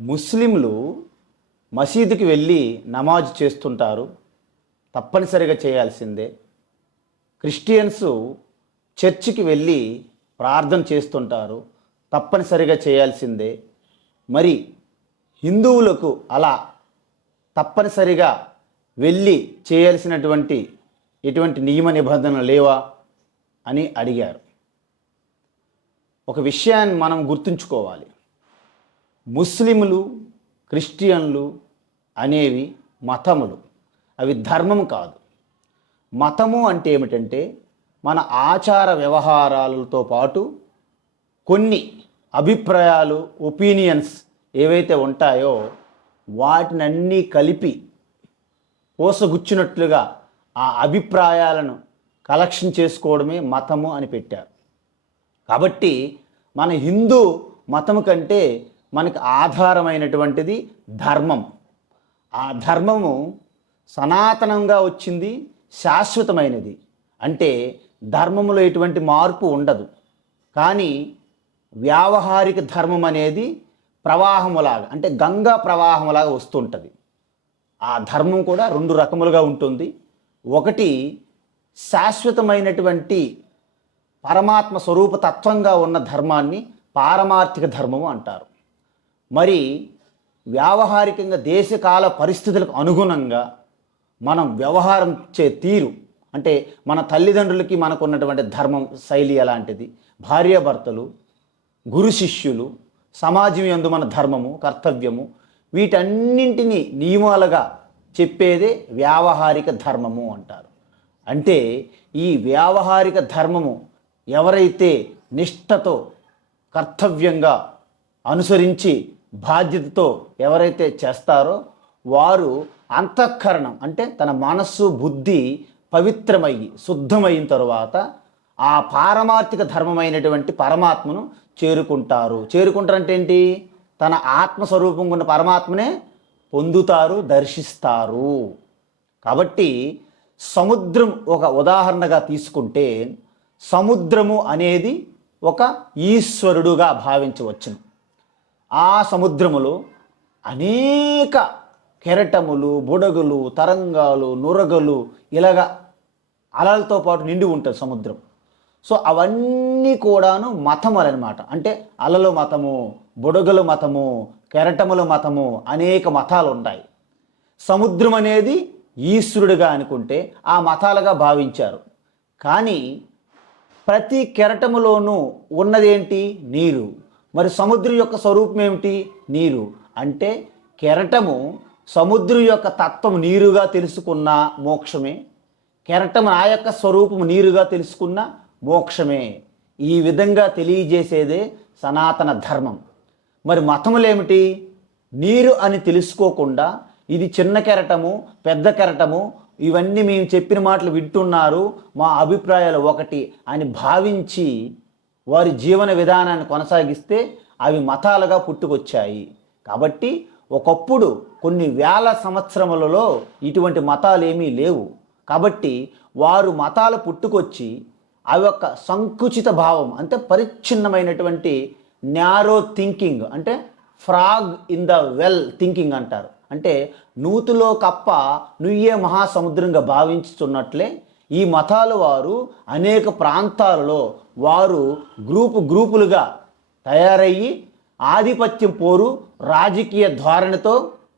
ముస్లింలు మసీదుకి వెళ్ళి నమాజ్ చేస్తుంటారు, తప్పనిసరిగా చేయాల్సిందే. క్రిస్టియన్స్ చర్చికి వెళ్ళి ప్రార్థన చేస్తుంటారు, తప్పనిసరిగా చేయాల్సిందే. మరి హిందువులకు అలా తప్పనిసరిగా వెళ్ళి చేయాల్సినటువంటి ఎటువంటి నియమ నిబంధనలు లేవా అని అడిగారు. ఒక విషయాన్ని మనం గుర్తుంచుకోవాలి. ముస్లింలు, క్రిస్టియన్లు అనేవి మతములు, అవి ధర్మం కాదు. మతము అంటే ఏమిటంటే మన ఆచార వ్యవహారాలతో పాటు కొన్ని అభిప్రాయాలు, ఒపీనియన్స్ ఏవైతే ఉంటాయో వాటినన్నీ కలిపి పోసగుచ్చినట్లుగా ఆ అభిప్రాయాలను కలెక్షన్ చేసుకోవడమే మతము అని పెట్టారు. కాబట్టి మన హిందూ మతము కంటే మనకు ఆధారమైనటువంటిది ధర్మం. ఆ ధర్మము సనాతనంగా వచ్చింది, శాశ్వతమైనది. అంటే ధర్మములో ఎటువంటి మార్పు ఉండదు. కానీ వ్యావహారిక ధర్మం అనేది ప్రవాహములాగా, అంటే గంగా ప్రవాహములాగా వస్తుంటుంది. ఆ ధర్మం కూడా రెండు రకములుగా ఉంటుంది. ఒకటి శాశ్వతమైనటువంటి పరమాత్మ స్వరూప తత్వంగా ఉన్న ధర్మాన్ని పారమార్థిక ధర్మము అంటారు. మరి వ్యావహారికంగా దేశకాల పరిస్థితులకు అనుగుణంగా మనం వ్యవహారం చే తీరు, అంటే మన తల్లిదండ్రులకి మనకు ఉన్నటువంటి ధర్మం శైలి ఎలాంటిది, భార్యాభర్తలు, గురు శిష్యులు, సమాజం యందు మన ధర్మము, కర్తవ్యము, వీటన్నింటినీ నియమాలుగా చెప్పేదే వ్యావహారిక ధర్మము అంటారు. అంటే ఈ వ్యావహారిక ధర్మము ఎవరైతే నిష్ఠతో, కర్తవ్యంగా అనుసరించి బాధ్యతతో ఎవరైతే చేస్తారో వారు అంతఃకరణం, అంటే తన మనస్సు, బుద్ధి పవిత్రమయ్యి శుద్ధమైన తరువాత ఆ పారమార్థిక ధర్మమైనటువంటి పరమాత్మను చేరుకుంటారు. చేరుకుంటారంటే ఏంటి? తన ఆత్మస్వరూపంగా ఉన్న పరమాత్మనే పొందుతారు, దర్శిస్తారు. కాబట్టి సముద్రం ఒక ఉదాహరణగా తీసుకుంటే, సముద్రము అనేది ఒక ఈశ్వరుడుగా భావించవచ్చును. ఆ సముద్రములో అనేక కెరటములు, బుడగలు, తరంగాలు, నురగలు, ఇలాగా అలలతో పాటు నిండి ఉంటుంది సముద్రం. సో అవన్నీ కూడాను మతములన్నమాట. అంటే అలలు మతము, బుడగలు మతము, కెరటముల మతము, అనేక మతాలు ఉంటాయి. సముద్రం అనేది ఈశ్వరుడుగా అనుకుంటే ఆ మతాలుగా భావించారు. కానీ ప్రతి కెరటములోనూ ఉన్నదేంటి? నీరు. మరి సముద్రం యొక్క స్వరూపం ఏమిటి? నీరు. అంటే కెరటము సముద్రం యొక్క తత్వం నీరుగా తెలుసుకున్న మోక్షమే, కెరటం ఆ యొక్క స్వరూపం నీరుగా తెలుసుకున్న మోక్షమే. ఈ విధంగా తెలియజేసేదే సనాతన ధర్మం. మరి మతములేమిటి? నీరు అని తెలుసుకోకుండా ఇది చిన్న కెరటము, పెద్ద కెరటము, ఇవన్నీ మేము చెప్పిన మాటలు వింటున్నారు, మా అభిప్రాయాలు ఒకటి అని భావించి వారి జీవన విధానాన్ని కొనసాగిస్తే అవి మతాలుగా పుట్టుకొచ్చాయి. కాబట్టి ఒకప్పుడు కొన్ని వేల సంవత్సరములలో ఇటువంటి మతాలు ఏమీ లేవు. కాబట్టి వారు మతాలు పుట్టుకొచ్చి అవి ఒక సంకుచిత భావం, అంటే పరిచ్ఛిన్నమైనటువంటి న్యారో థింకింగ్, అంటే frog in the well thinking అంటారు. అంటే నూతిలో కప్ప నుయ్యే మహాసముద్రంగా భావించుతున్నట్లే ఈ మతాలు వారు అనేక ప్రాంతాలలో వారు గ్రూపులుగా తయారయ్యి ఆధిపత్యం పోరు, రాజకీయ ధోరణితో,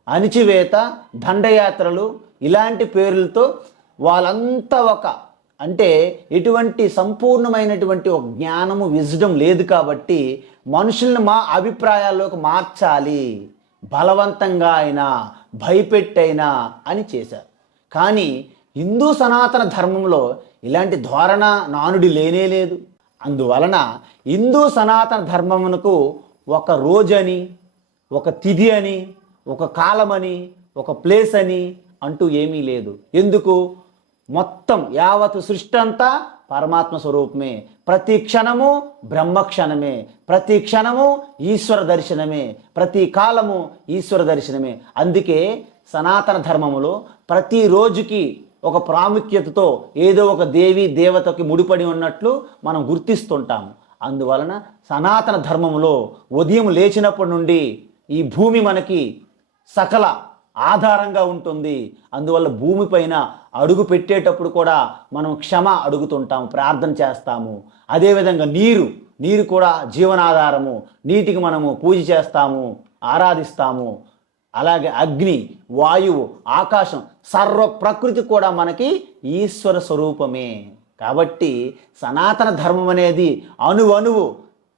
అణిచివేత, దండయాత్రలు, ఇలాంటి పేర్లతో వాళ్ళంతా అంటే ఎటువంటి సంపూర్ణమైనటువంటి ఒక జ్ఞానము, విజ్డమ్ లేదు. కాబట్టి మనుషుల్ని మా అభిప్రాయాల్లోకి మార్చాలి, బలవంతంగా అయినా భయపెట్టైనా అని చేశారు. కానీ హిందూ సనాతన ధర్మంలో ఇలాంటి ధోరణ, నానుడి లేనే లేదు. అందువలన హిందూ సనాతన ధర్మమునకు ఒక రోజని, ఒక తిథి అని, ఒక కాలమని, ఒక ప్లేస్ అని అంటూ ఏమీ లేదు. ఎందుకు? మొత్తం యావత్ సృష్టి అంతా పరమాత్మ స్వరూపమే. ప్రతి క్షణము బ్రహ్మక్షణమే, ప్రతి క్షణము ఈశ్వర దర్శనమే, ప్రతి కాలము ఈశ్వర దర్శనమే. అందుకే సనాతన ధర్మములో ప్రతి రోజుకి ఒక ప్రాముఖ్యతతో ఏదో ఒక దేవి దేవతకి ముడిపడి ఉన్నట్లు మనం గుర్తిస్తుంటాము. అందువలన సనాతన ధర్మములో ఉదయం లేచినప్పటి నుండి ఈ భూమి మనకి సకల ఆధారంగా ఉంటుంది. అందువల్ల భూమిపైన అడుగు పెట్టేటప్పుడు కూడా మనం క్షమ అడుగుతుంటాము, ప్రార్థన చేస్తాము. అదేవిధంగా నీరు కూడా జీవనాధారము. నీటికి మనము పూజ చేస్తాము, ఆరాధిస్తాము. అలాగే అగ్ని, వాయువు, ఆకాశం, సర్వ ప్రకృతి కూడా మనకి ఈశ్వర స్వరూపమే. కాబట్టి సనాతన ధర్మం అనేది అణువణువు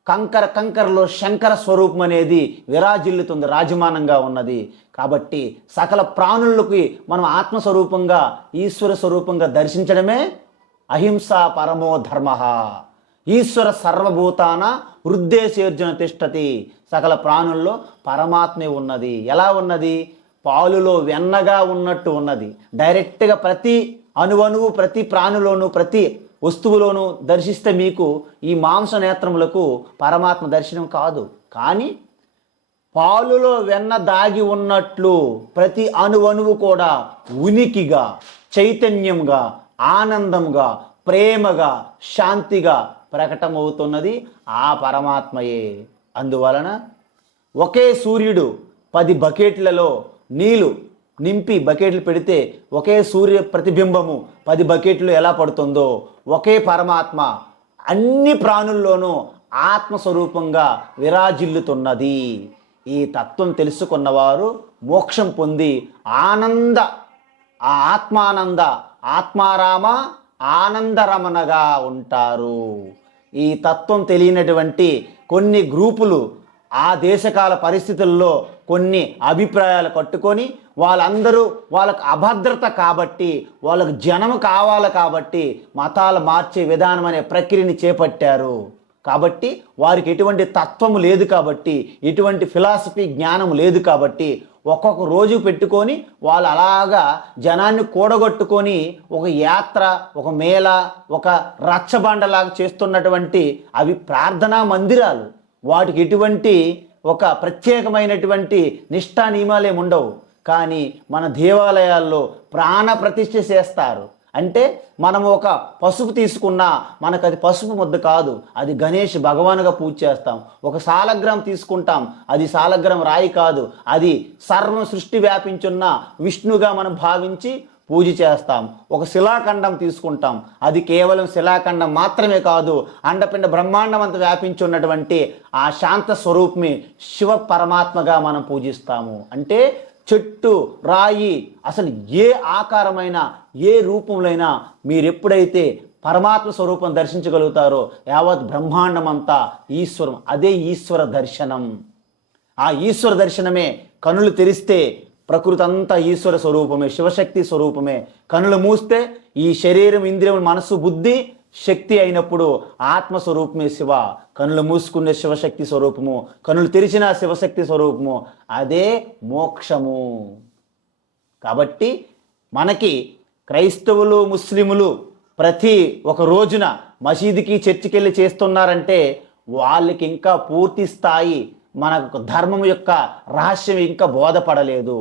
కంకరలో శంకర స్వరూపం అనేది విరాజిల్లుతుంది, రాజమానంగా ఉన్నది. కాబట్టి సకల ప్రాణులకి మనం ఆత్మస్వరూపంగా ఈశ్వర స్వరూపంగా దర్శించడమే అహింసా పరమో ధర్మ. ఈశ్వర సర్వభూతాన హృద్దేశేర్జున తిష్టతి. సకల ప్రాణుల్లో పరమాత్మే ఉన్నది. ఎలా ఉన్నది? పాలులో వెన్నగా ఉన్నట్టు ఉన్నది. డైరెక్ట్గా ప్రతి అణువణువు, ప్రతి ప్రాణులోను, ప్రతి వస్తువులోనూ దర్శిస్తే మీకు ఈ మాంస నేత్రములకు పరమాత్మ దర్శనం కాదు. కానీ పాలులో వెన్న దాగి ఉన్నట్లు ప్రతి అణువణువు కూడా ఉనికిగా, చైతన్యంగా, ఆనందంగా, ప్రేమగా, శాంతిగా ప్రకటమవుతున్నది ఆ పరమాత్మయే. అందువలన ఒకే సూర్యుడు 10 బకెట్లలో నీళ్లు నింపి బకెట్లు పెడితే ఒకే సూర్య ప్రతిబింబము 10 బకెట్లు ఎలా పడుతుందో, ఒకే పరమాత్మ అన్ని ప్రాణుల్లోనూ ఆత్మస్వరూపంగా విరాజిల్లుతున్నది. ఈ తత్వం తెలుసుకున్నవారు మోక్షం పొంది ఆత్మానంద ఆత్మారామ ఆనందరమణగా ఉంటారు. ఈ తత్వం తెలియనటువంటి కొన్ని గ్రూపులు ఆ దేశకాల పరిస్థితుల్లో కొన్ని అభిప్రాయాలు కట్టుకొని వాళ్ళకు అభద్రత కాబట్టి, వాళ్ళకు జనం కావాలి కాబట్టి మతాలు మార్చే విధానం అనే ప్రక్రియని చేపట్టారు. కాబట్టి వారికి ఎటువంటి తత్వము లేదు, కాబట్టి ఎటువంటి ఫిలాసఫీ జ్ఞానం లేదు. కాబట్టి ఒక్కొక్క రోజు పెట్టుకొని వాళ్ళు అలాగా జనాన్ని కూడగొట్టుకొని ఒక యాత్ర, ఒక మేళ, ఒక రచ్చబండలాగా చేస్తున్నటువంటి అవి ప్రార్థనా మందిరాలు. వాటికి ఎటువంటి ఒక ప్రత్యేకమైనటువంటి నిష్ఠా నియమాలేమి ఉండవు. కానీ మన దేవాలయాల్లో ప్రాణ ప్రతిష్ఠ చేస్తారు. అంటే మనము ఒక పసుపు తీసుకున్నా మనకు అది పసుపు ముద్ద కాదు, అది గణేష్ భగవానుగా పూజ చేస్తాం. ఒక సాలగ్రామం తీసుకుంటాం, అది సాలగ్రామం రాయి కాదు, అది సర్వం సృష్టి వ్యాపించున్న విష్ణుగా మనం భావించి పూజ చేస్తాం. ఒక శిలాఖండం తీసుకుంటాం, అది కేవలం శిలాఖండం మాత్రమే కాదు, అండపిండ బ్రహ్మాండం అంతా వ్యాపించున్నటువంటి ఆ శాంత స్వరూపమే శివ పరమాత్మగా మనం పూజిస్తాము. అంటే చెట్టు, రాయి, అసలు ఏ ఆకారమైనా ఏ రూపంలోనైనా మీరు ఎప్పుడైతే పరమాత్మ స్వరూపం దర్శించగలుగుతారో యావత్ బ్రహ్మాండం అంతా ఈశ్వరం. అదే ఈశ్వర దర్శనం. ఆ ఈశ్వర దర్శనమే కనులు తెరిస్తే ప్రకృతి అంతా ఈశ్వర స్వరూపమే, శివశక్తి స్వరూపమే. కనులు మూస్తే ఈ శరీరం, ఇంద్రియం, మనస్సు, బుద్ధి శక్తి అయినప్పుడు ఆత్మస్వరూపమే శివ. కనులు మూసుకునే శివశక్తి స్వరూపము, కనులు తెరిచిన శివశక్తి స్వరూపము, అదే మోక్షము. కాబట్టి మనకి క్రైస్తవులు, ముస్లిములు ప్రతి ఒక రోజున మసీదుకి, చర్చికి వెళ్ళి చేస్తున్నారంటే వాళ్ళకి ఇంకా పూర్తి స్థాయి మన ధర్మం యొక్క రహస్యం ఇంకా బోధపడలేదు.